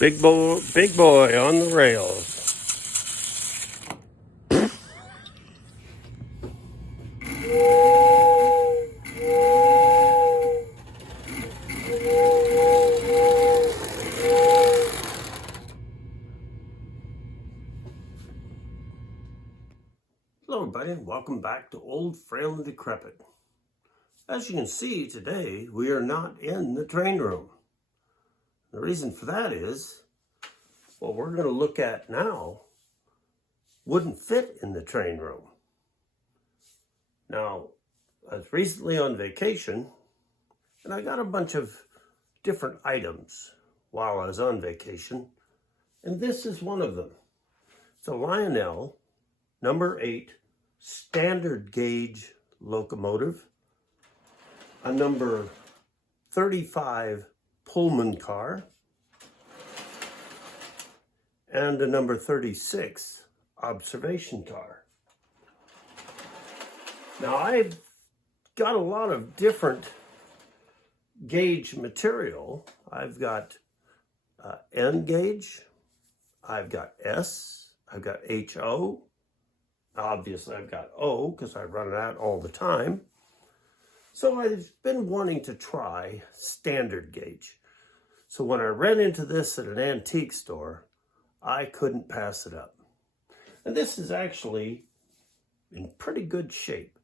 Big boy on the rails. Hello everybody, and welcome back to Old, Frail, and Decrepit. As you can see today, we are not in the train room. The reason for that is, what we're going to look at now wouldn't fit in the train room. Now, I was recently on vacation, and I got a bunch of different items while I was on vacation, and this is one of them. It's a Lionel number 8 standard gauge locomotive, a number 35 Pullman car, and a number 36 observation car. Now, I've got a lot of different gauge material. I've got N gauge, I've got S, I've got HO, obviously I've got O because I run it out all the time. So I've been wanting to try standard gauge. So when I ran into this at an antique store, I couldn't pass it up. And this is actually in pretty good shape.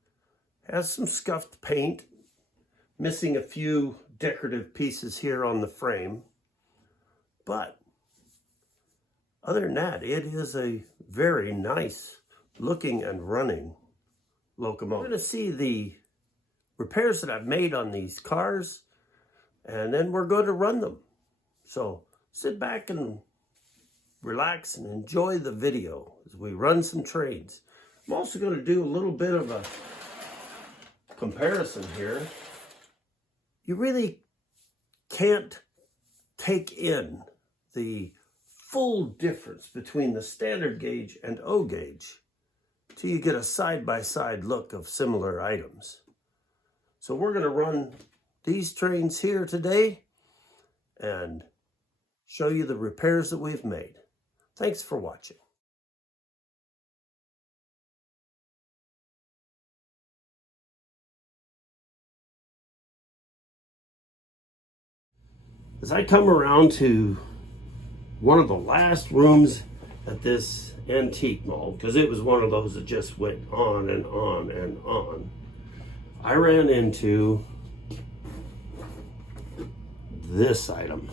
Has some scuffed paint, missing a few decorative pieces here on the frame. But other than that, it is a very nice looking and running locomotive. We're going to see the repairs that I've made on these cars, and then we're going to run them. So sit back and relax and enjoy the video as we run some trains. I'm also going to do a little bit of a comparison here. You really can't take in the full difference between the standard gauge and O gauge till you get a side-by-side look of similar items. So we're going to run these trains here today and show you the repairs that we've made. Thanks for watching. As I come around to one of the last rooms at this antique mall, because it was one of those that just went on and on and on, I ran into this item.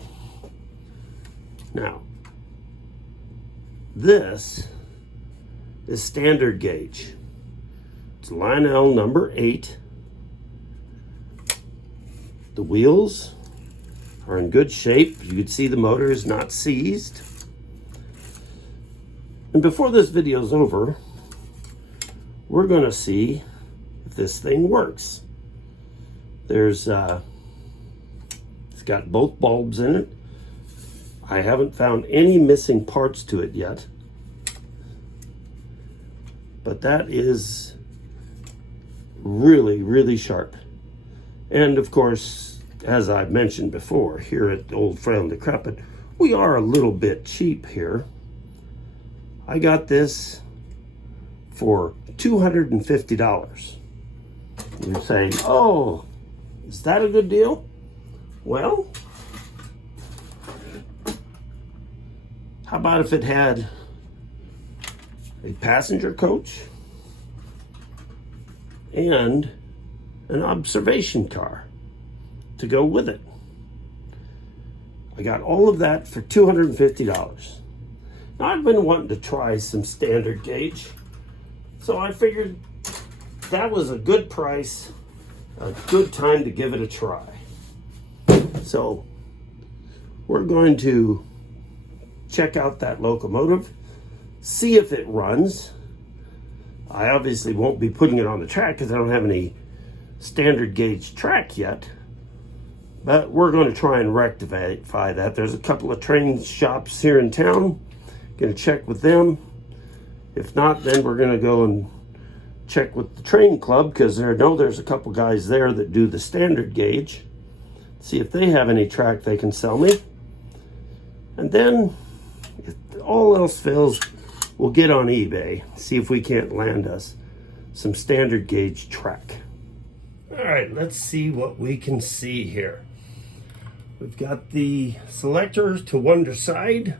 Now, this is standard gauge. It's Lionel number 8. The wheels are in good shape. You can see the motor is not seized. And before this video is over, we're going to see if this thing works. There's it's got both bulbs in it. I haven't found any missing parts to it yet, but that is really, really sharp. And of course, as I've mentioned before, here at Old, Frail, and Decrepit, we are a little bit cheap here. I got this for $250. You're saying, oh, is that a good deal? Well, how about if it had a passenger coach and an observation car to go with it? I got all of that for $250. Now, I've been wanting to try some standard gauge, so I figured that was a good price, a good time to give it a try. So we're going to check out that locomotive, see if it runs. I obviously won't be putting it on the track because I don't have any standard gauge track yet, but we're going to try and rectify that. There's a couple of train shops here in town. Going to check with them. If not, then we're going to go and check with the train club, because there's a couple guys there that do the standard gauge. See if they have any track they can sell me. And then, if all else fails, we'll get on eBay, see if we can't land us some standard gauge track. All right, let's see what we can see here. We've got the selector to one side.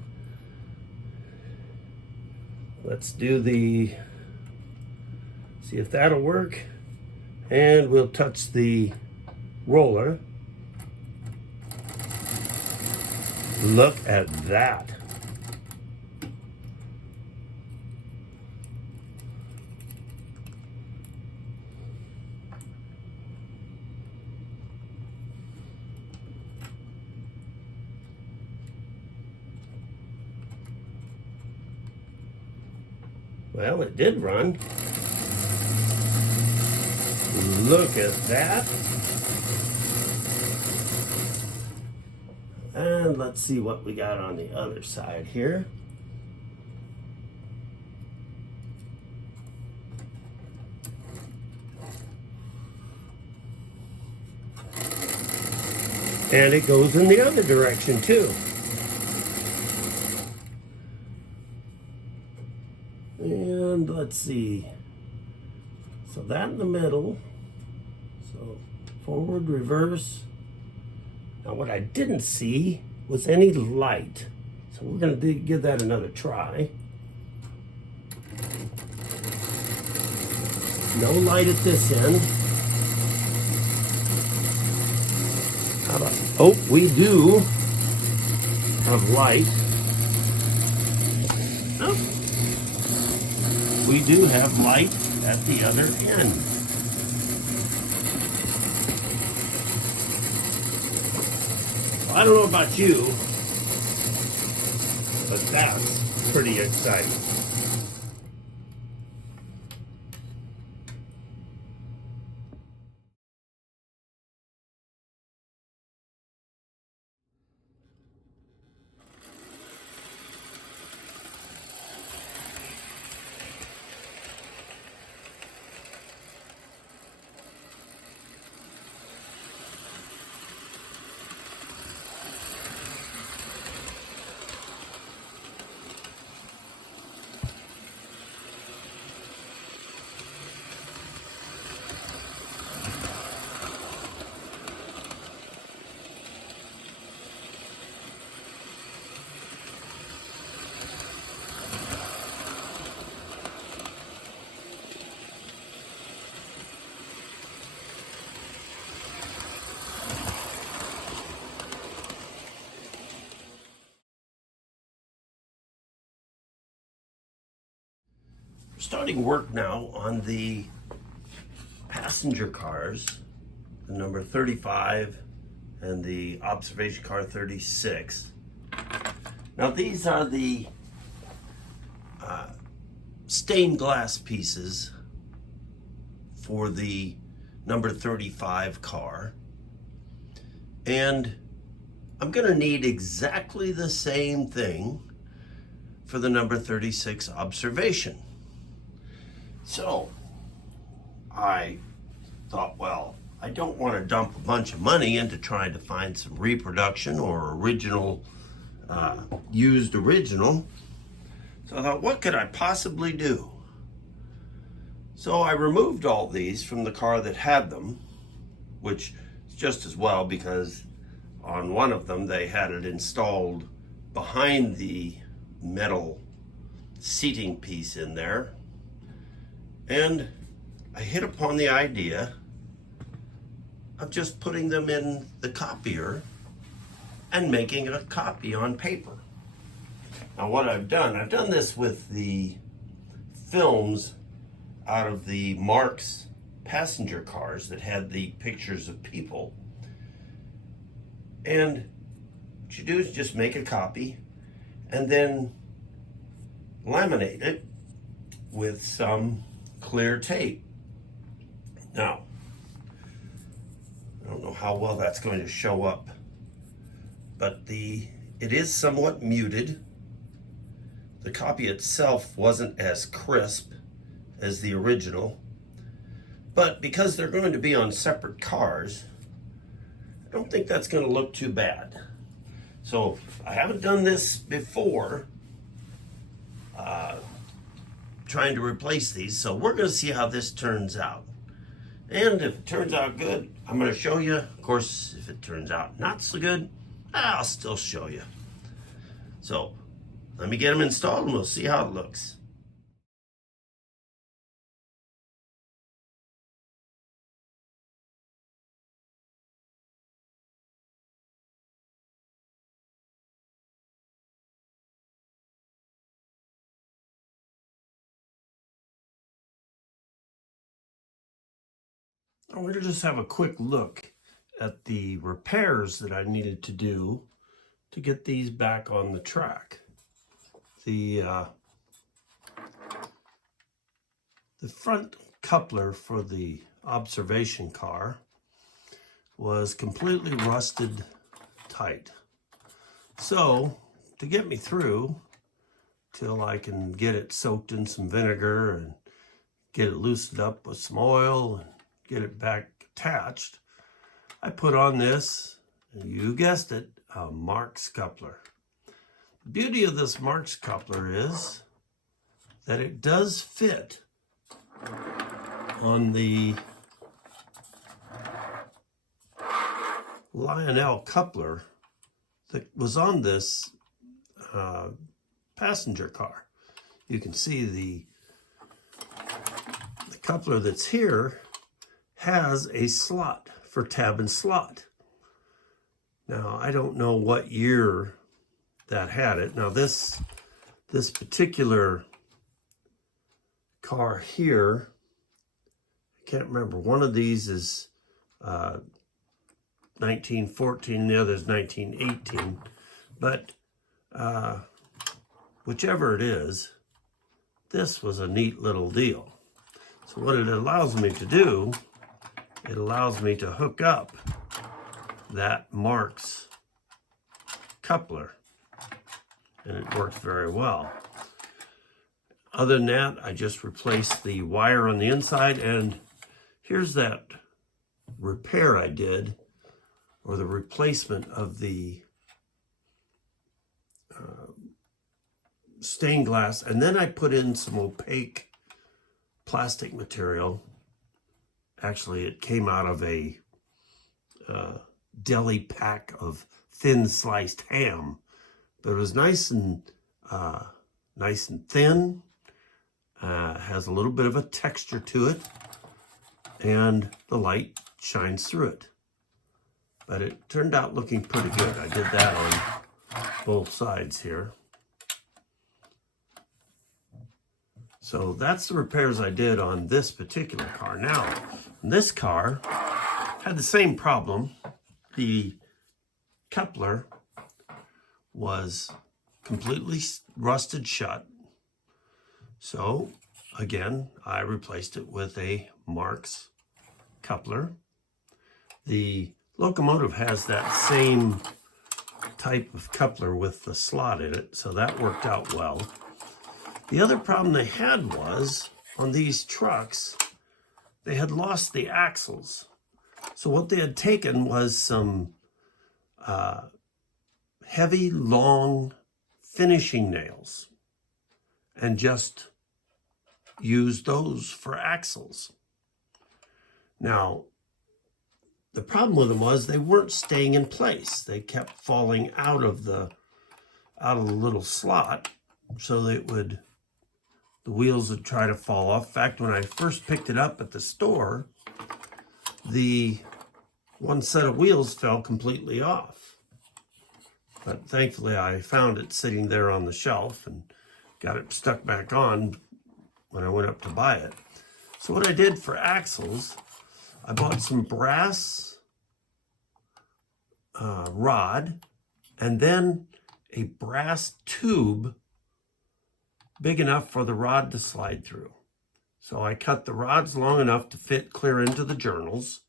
Let's do see if that'll work. And we'll touch the roller. Look at that. Well, it did run. Look at that. And let's see what we got on the other side here. And it goes in the other direction too. And let's see. So that in the middle. So forward, reverse. Now what I didn't see was any light. So we're going to give that another try. No light at this end. How about, oh, we do have light. Oh, we do have light at the other end. I don't know about you, but that's pretty exciting. Starting work now on the passenger cars, the number 35 and the observation car 36. Now these are the stained glass pieces for the number 35 car, and I'm going to need exactly the same thing for the number 36 observation. So I thought, well, I don't want to dump a bunch of money into trying to find some reproduction or original, used original. So I thought, what could I possibly do? So I removed all these from the car that had them, which is just as well because on one of them they had it installed behind the metal seating piece in there. And I hit upon the idea of just putting them in the copier and making a copy on paper. Now what I've done this with the films out of the Marx passenger cars that had the pictures of people. And what you do is just make a copy and then laminate it with some clear tape. Now, I don't know how well that's going to show up, but it is somewhat muted. The copy itself wasn't as crisp as the original, but because they're going to be on separate cars, I don't think that's going to look too bad. So I haven't done this before, trying to replace these. So we're going to see how this turns out. And if it turns out good, I'm going to show you. Of course, if it turns out not so good, I'll still show you. So let me get them installed and we'll see how it looks. I'm going to just have a quick look at the repairs that I needed to do to get these back on the track. The front coupler for the observation car was completely rusted tight. So to get me through till I can get it soaked in some vinegar and get it loosened up with some oil and get it back attached, I put on this, and you guessed it, a Marx coupler. The beauty of this Marx coupler is that it does fit on the Lionel coupler that was on this passenger car. You can see the coupler that's here has a slot for tab and slot. Now, I don't know what year that had it. Now, this particular car here, I can't remember. One of these is 1914, the other is 1918. But whichever it is, this was a neat little deal. So what it allows me to do, it allows me to hook up that Marx coupler, and it works very well. Other than that, I just replaced the wire on the inside, and here's that repair I did, or the replacement of the stained glass, and then I put in some opaque plastic material. Actually, it came out of a deli pack of thin sliced ham, but it was nice and thin. Has a little bit of a texture to it, and the light shines through it. But it turned out looking pretty good. I did that on both sides here. So that's the repairs I did on this particular car. Now, this car had the same problem. The coupler was completely rusted shut. So again, I replaced it with a Marx coupler. The locomotive has that same type of coupler with the slot in it, so that worked out well. The other problem they had was, on these trucks, they had lost the axles. So what they had taken was some heavy, long finishing nails and just used those for axles. Now, the problem with them was they weren't staying in place. They kept falling out of the little slot, so that the wheels would try to fall off. In fact, when I first picked it up at the store, the one set of wheels fell completely off. But thankfully, I found it sitting there on the shelf and got it stuck back on when I went up to buy it. So what I did for axles, I bought some brass rod and then a brass tube big enough for the rod to slide through. So I cut the rods long enough to fit clear into the journals,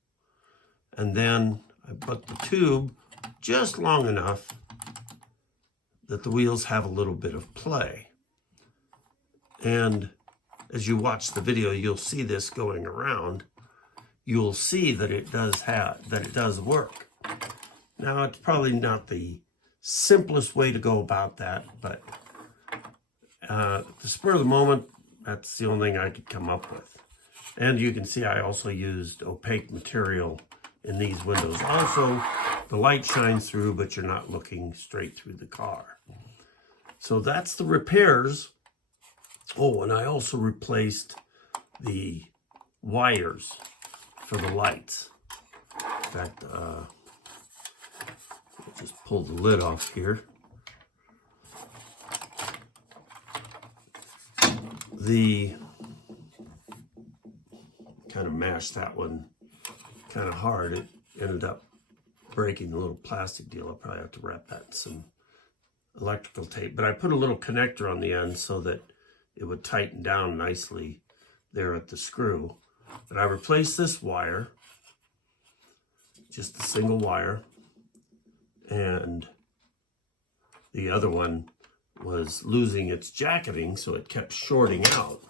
and then I put the tube just long enough that the wheels have a little bit of play. And as you watch the video, you'll see this going around. You'll see that it does work. Now, it's probably not the simplest way to go about that, but at the spur of the moment, that's the only thing I could come up with. And you can see I also used opaque material in these windows. Also, the light shines through, but you're not looking straight through the car. So that's the repairs. Oh, and I also replaced the wires for the lights. In fact, I'll just pull the lid off here. Kind of mashed that one kind of hard. It ended up breaking the little plastic deal. I'll probably have to wrap that in some electrical tape. But I put a little connector on the end so that it would tighten down nicely there at the screw. But I replaced this wire, just a single wire, and the other one was losing its jacketing, so it kept shorting out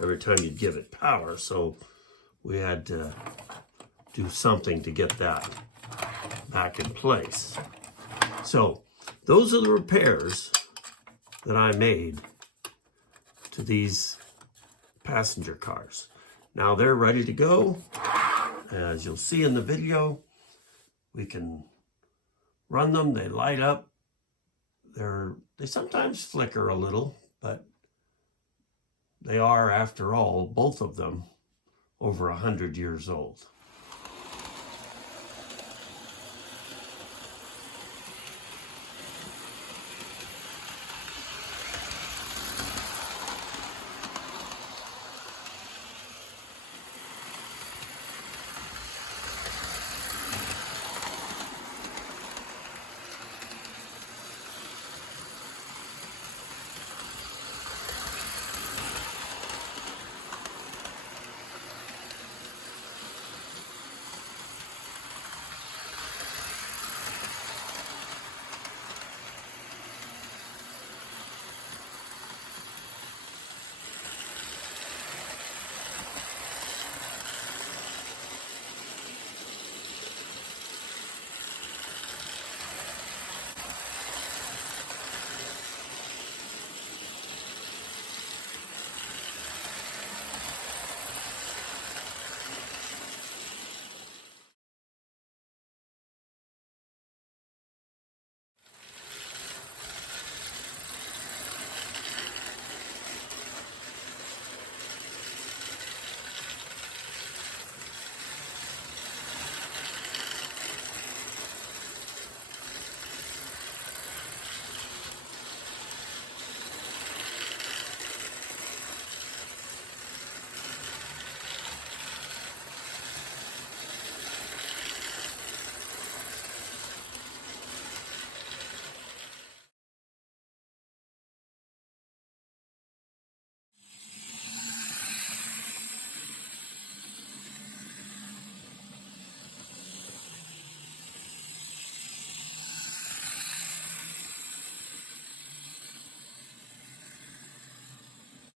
every time you'd give it power. So we had to do something to get that back in place. So those are the repairs that I made to these passenger cars. Now they're ready to go. As you'll see in the video, we can run them. They light up. They sometimes flicker a little, but they are, after all, both of them, over 100 years old.